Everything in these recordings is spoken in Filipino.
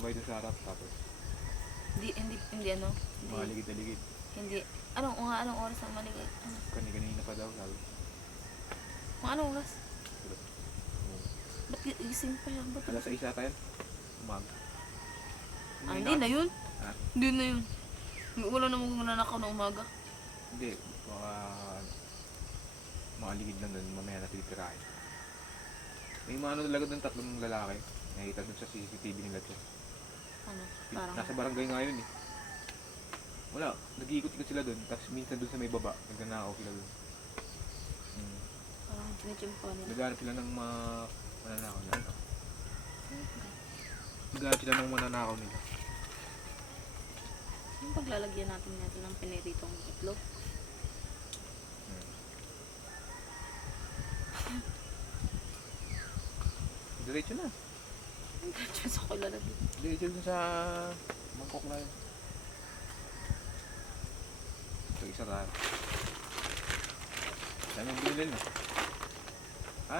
Tambay doon sa harap, tapos Hindi ano? Hindi. maligid-aligid. Hindi. Anong oras ang maligid? Ano? Kanina pa daw, sabi. Mga anong oras? Oo. Ba't gising pa yan? Ba't Alas 6 ata yan. Umaga. hindi na yun. Ha? Hindi na yun. Wala namang nanakaw na umaga. Hindi. Baka maligid lang doon, mamaya natitirahin. May mga ano talaga doon, tatlong lalaki. Nakita doon sa CCTV nila dyan. Ano? Parang Nasa barangay nga yun eh. Wala, nag-iikot-ikot sila doon. Tapos minsan doon sa may baba, nagnanakaw sila doon. parang chinichimpa nila. Naghanap sila ng mananakaw nila. Naghanap sila ng mananakaw nila. Yung paglalagyan natin ng piniritong itlog. Diretso na. Diyan sa kulalagyan. Diretso dun sa mangkok na yun. Ito isa tayo. Saan yung binilin na?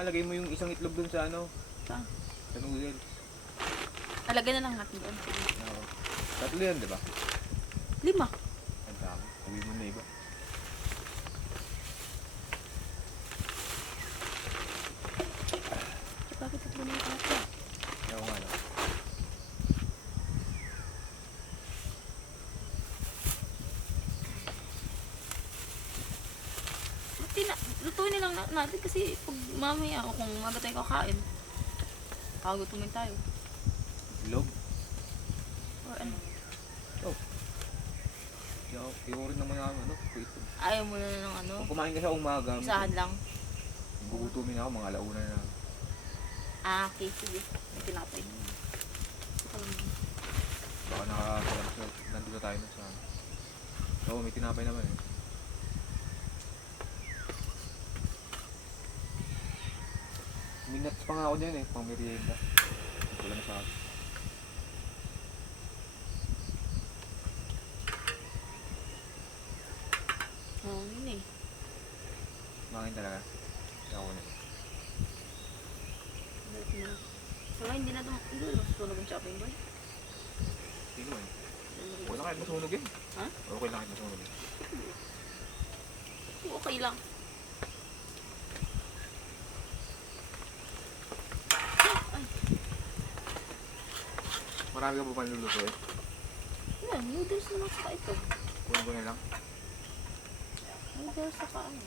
Lagay mo yung isang itlog dun sa ano? Saan? Sa noodle. Alagyan na lang natin doon. Sige. Oo. Tatlo yan, di ba? 5. Ang dami. Sabi mo na iba. Bakit tatlo na yung ate? Ewan nga lang. Lutuin na lang natin kasi pag mamaya o kung umaga tayo kakain, gutumin tayo. Itlog. Or ano? Iyon rin naman ang ano. Ito. Ayaw mo na ng ano? Kung kumain ka sa umaga, Isahan lang. gugutumin ako mga alauna na. Okay, sige. May tinapay na. Baka nakakalam sa nandito tayo na sa oo, may tinapay naman eh. Minutes pa nga ako dyan eh, pang merienda. Wala na sa akin. Oo, yun eh. Kumain talaga. Kaya ako na. Wala, hindi na susunog ang shopping boy. Sino eh? Okay lang kahit masunog eh. Ha? Okay lang kahit masunog eh. Okay lang. Ay, Marami ka pa panluluto eh. yan. Noodles naman saka ito. Kunin ko na lang. Noodles saka ano.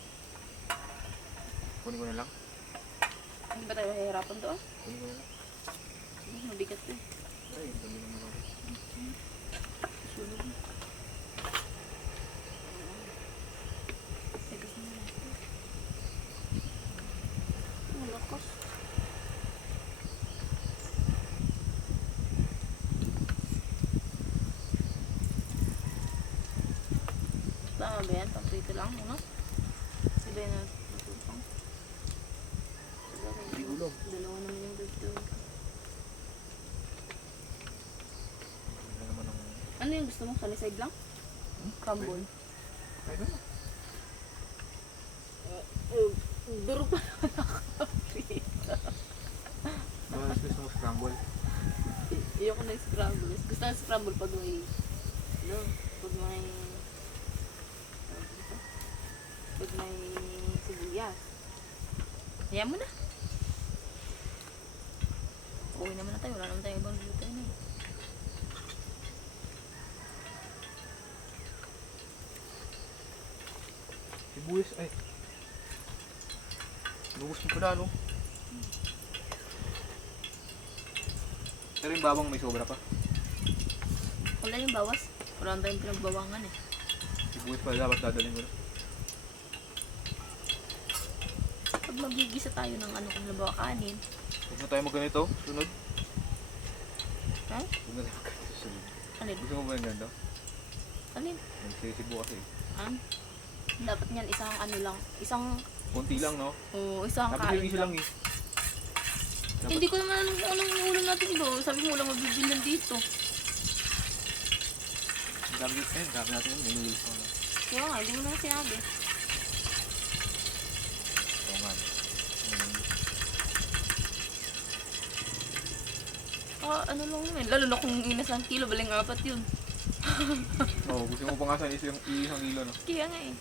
Kunin ko na lang. Hindi ba tayo mahihirapan doon? Kunin ko na lang. Mabigat to eh. Ay, dami naman ako. Sunog na. Tigas na lang. Ang lakas. Tama ba yan? Pang-prito lang, ano? Diba yun na tutupang? Hindi ulam. Dalawa naman yung dito. Ano naman ang... Ano yung gusto mo? Sunny side lang? Crumble. Ay, ano? Duro pa naman nakapita. Mas gusto mo scramble? Ayoko na yung scramble. Gusto na yung scramble pag may... Ano? Pag may... Pag may sibuyas. Hayaan mo na. Uwi naman na tayo. Wala naman tayo ibang luto na eh. Sibuyas, ay. Lubos mo pala, no? Pero yung babang may sobra pa. Wala yung bawas. Wala naman tayong pinagbawangan eh. Sibuyas pala dapat dadalhin mo na. Pag magigisa tayo ng ano kung nabawa kanin. Huwag na tayo magganito, sunod. Ha? Huwag na tayo magganito, sunod. Alin? Gusto mo ba yung ganda? Alin? Nagsisibo kasi. Dapat niyan isang ano lang. Isang... Kunti lang, no? isang Tapos kain yung isa lang eh. Hindi ko naman anong ulam natin ito. Sabi mo lang mabibilan dito. Ang dami natin yun. Minulis mo na. Kaya nga, hindi mo naman sinabi. Oo nga. Ano lang naman. Lalo na kung inasang kilo, baling 4 yun. Oo, gusto mo pa nga sa isang kilo, no? Kaya nga eh.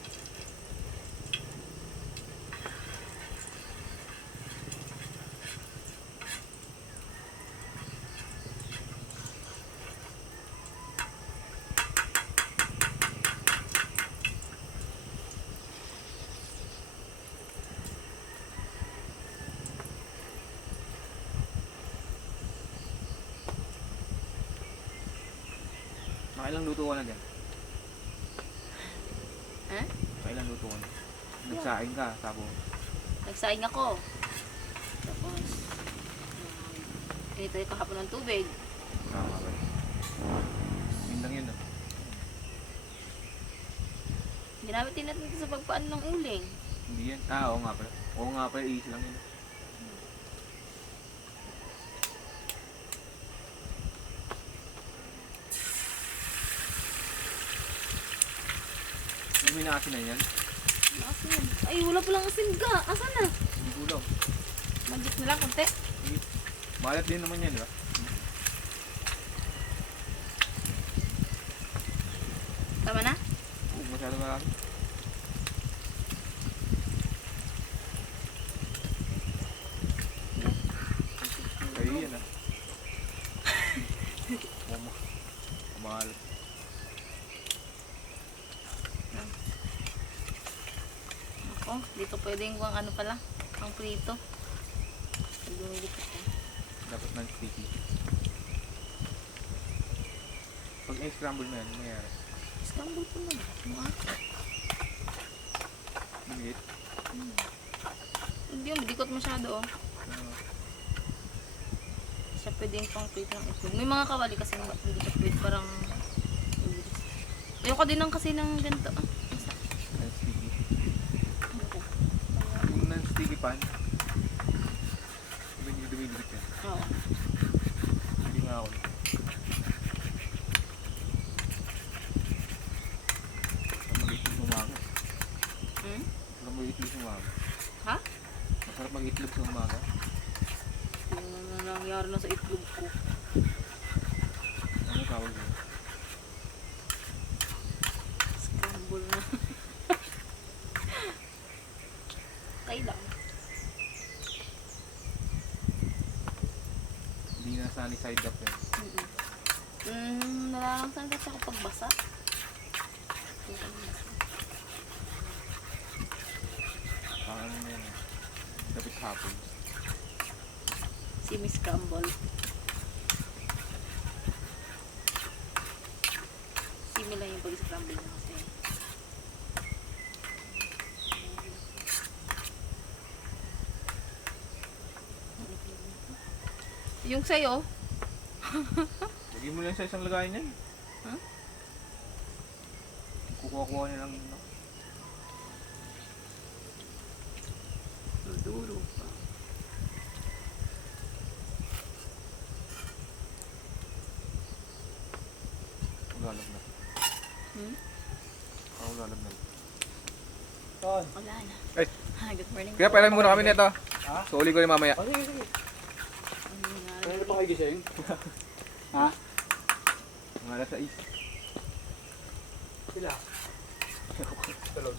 Nakailang luto ka na dyan? Ha? Nakailang luto ka na? Nagsaing ka, tapos Nagsaing ako. Tapos, pinitay ko hapon ng tubig. nakakabay. Yun lang yun, no? Ginamit din natin ito sa pagpaan ng uling. Hindi yan. Oo nga pala. Oo nga pala, easy lang yun. Hindi may naasin na yan. Asin. Ay, wala palang asin ka. Asan na? Hindi kulang. Magic na lang, konti. Sige. Malat din naman yan, di ba? Tama na? Oo, masyado marami. Kayo yan, ah. Mahal. Ako, dito pwedeng kung ano pala. Ang prito. Dumili ko. Dapat non-sticky. Pag i-scramble mo yan, mayroon. Scramble ko na. Mukha. Maliit. Hindi yung dikot masyado oh. Siya pwedeng pang prito ng itlog. May mga kawali kasi hindi ka pwede parang ayoko din ng kasi ng ganito. Non-sticky. Yung non-sticky pan, hindi dumibilit yan. Oo. Hindi nga ako. Masarap mag-itlog sa umaga. Masarap mag-itlog sa umaga. Ha? Masarap mag-itlog sa umaga. Ano na nangyari na sa itlog ko? Ano tawag yun? Scramble na. Kailang. Hindi na sunny side up yan. Nararamdaman kasi ako pagbasa. Parang ano yan. Dapat hapon. Semi-scramble. Simi lang yung pag-scramble na kasi. Yung sa'yo, Lagyan mo lang sa isang lagayan yan. Huh? Kukuha-kuha niya lang. No? duro pa. Ulalab na. Ulalab na. Wala na. Ay! Hi, good morning. Kaya pailan muna kami nito. Ha? So uli ko rin mamaya. Oh, sige, sige. Ano nangyari? Ano pa kayo gising? Ha? Mga alas 6. Sila? Tulog.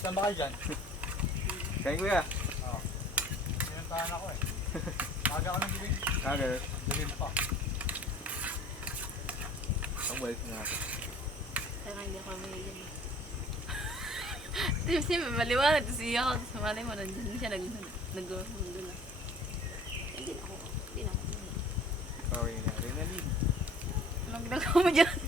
Saan ba kayo dyan? Kain kuya. Oo. Sinantahan ako eh. Maga ka ng giling. Kaga. Dilim pa. Ang balik na natin. Kaya hindi ako may yan. Kasi maliwanag to siya ako. Tapos malay mo, nandun siya nandun na. Hindi na ako. Okay na. Adrenaline. Nagdaga mo dyan.